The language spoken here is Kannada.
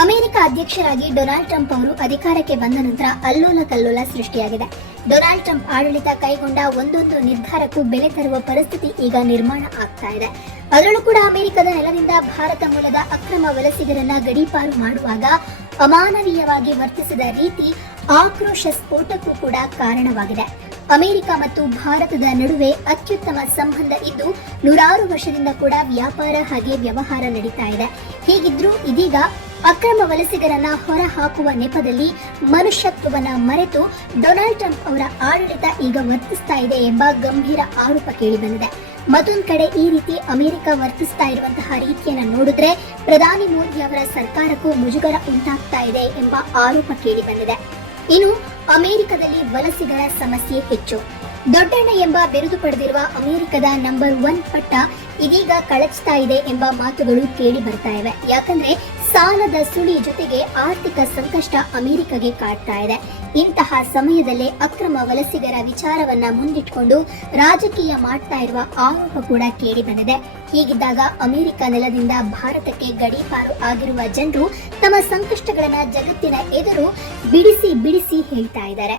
ಅಮೆರಿಕ ಅಧ್ಯಕ್ಷರಾಗಿ ಡೊನಾಲ್ಡ್ ಟ್ರಂಪ್ ಅವರು ಅಧಿಕಾರಕ್ಕೆ ಬಂದ ನಂತರ ಅಲ್ಲೋಲ ಕಲ್ಲೋಲ ಸೃಷ್ಟಿಯಾಗಿದೆ. ಡೊನಾಲ್ಡ್ ಟ್ರಂಪ್ ಆಡಳಿತ ಕೈಗೊಂಡ ಒಂದೊಂದು ನಿರ್ಧಾರಕ್ಕೂ ಬೆಲೆ ತರುವ ಪರಿಸ್ಥಿತಿ ಈಗ ನಿರ್ಮಾಣ ಆಗ್ತಾ ಇದೆ. ಅದರಲ್ಲೂ ಕೂಡ ಅಮೆರಿಕದ ನೆಲದಿಂದ ಭಾರತ ಮೂಲದ ಅಕ್ರಮ ವಲಸಿಗರನ್ನ ಗಡೀಪಾರು ಮಾಡುವಾಗ ಅಮಾನವೀಯವಾಗಿ ವರ್ತಿಸಿದ ರೀತಿ ಆಕ್ರೋಶ ಸ್ಫೋಟಕ್ಕೂ ಕೂಡ ಕಾರಣವಾಗಿದೆ. ಅಮೆರಿಕ ಮತ್ತು ಭಾರತದ ನಡುವೆ ಅತ್ಯುತ್ತಮ ಸಂಬಂಧ ಇದ್ದು ನೂರಾರು ವರ್ಷದಿಂದ ಕೂಡ ವ್ಯಾಪಾರ ಹಾಗೆ ವ್ಯವಹಾರ ನಡೀತಾ ಇದೆ. ಹೀಗಿದ್ರೂ ಇದೀಗ ಅಕ್ರಮ ವಲಸಿಗರನ್ನ ಹೊರ ಹಾಕುವ ನೆಪದಲ್ಲಿ ಮನುಷ್ಯತ್ವವನ್ನ ಮರೆತು ಡೊನಾಲ್ಡ್ ಟ್ರಂಪ್ ಅವರ ಆಡಳಿತ ಈಗ ವರ್ತಿಸ್ತಾ ಇದೆ ಎಂಬ ಗಂಭೀರ ಆರೋಪ ಕೇಳಿಬಂದಿದೆ. ಮತ್ತೊಂದು ಕಡೆ ಈ ರೀತಿ ಅಮೆರಿಕ ವರ್ತಿಸ್ತಾ ಇರುವಂತಹ ರೀತಿಯನ್ನ ನೋಡಿದ್ರೆ ಪ್ರಧಾನಿ ಮೋದಿ ಅವರ ಸರ್ಕಾರಕ್ಕೂ ಮುಜುಗರ ಉಂಟಾಗ್ತಾ ಇದೆ ಎಂಬ ಆರೋಪ ಕೇಳಿಬಂದಿದೆ. ಇನ್ನು ಅಮೆರಿಕದಲ್ಲಿ ವಲಸಿಗರ ಸಮಸ್ಯೆ ಹೆಚ್ಚು. ದೊಡ್ಡಣ್ಣ ಎಂಬ ಬಿರುದು ಪಡೆದಿರುವ ಅಮೆರಿಕದ ನಂಬರ್ ಒನ್ ಪಟ್ಟ ಇದೀಗ ಕಳಚ್ತಾ ಇದೆ ಎಂಬ ಮಾತುಗಳು ಕೇಳಿ ಬರ್ತಾ ಇವೆ. ಯಾಕಂದ್ರೆ ಸಾಲದ ಸುಳಿ ಜೊತೆಗೆ ಆರ್ಥಿಕ ಸಂಕಷ್ಟ ಅಮೆರಿಕಗೆ ಕಾಡ್ತಾ ಇದೆ. ಇಂತಹ ಸಮಯದಲ್ಲೇ ಅಕ್ರಮ ವಲಸಿಗರ ವಿಚಾರವನ್ನ ಮುಂದಿಟ್ಕೊಂಡು ರಾಜಕೀಯ ಮಾಡ್ತಾ ಇರುವ ಆರೋಪ ಕೂಡ ಕೇಳಿ ಬಂದಿದೆ. ಹೀಗಿದ್ದಾಗ ಅಮೆರಿಕ ನೆಲದಿಂದ ಭಾರತಕ್ಕೆ ಗಡೀಪಾರು ಆಗಿರುವ ಜನರು ತಮ್ಮ ಸಂಕಷ್ಟಗಳನ್ನ ಜಗತ್ತಿನ ಎದುರು ಬಿಡಿಸಿ ಬಿಡಿಸಿ ಹೇಳ್ತಾ ಇದ್ದಾರೆ.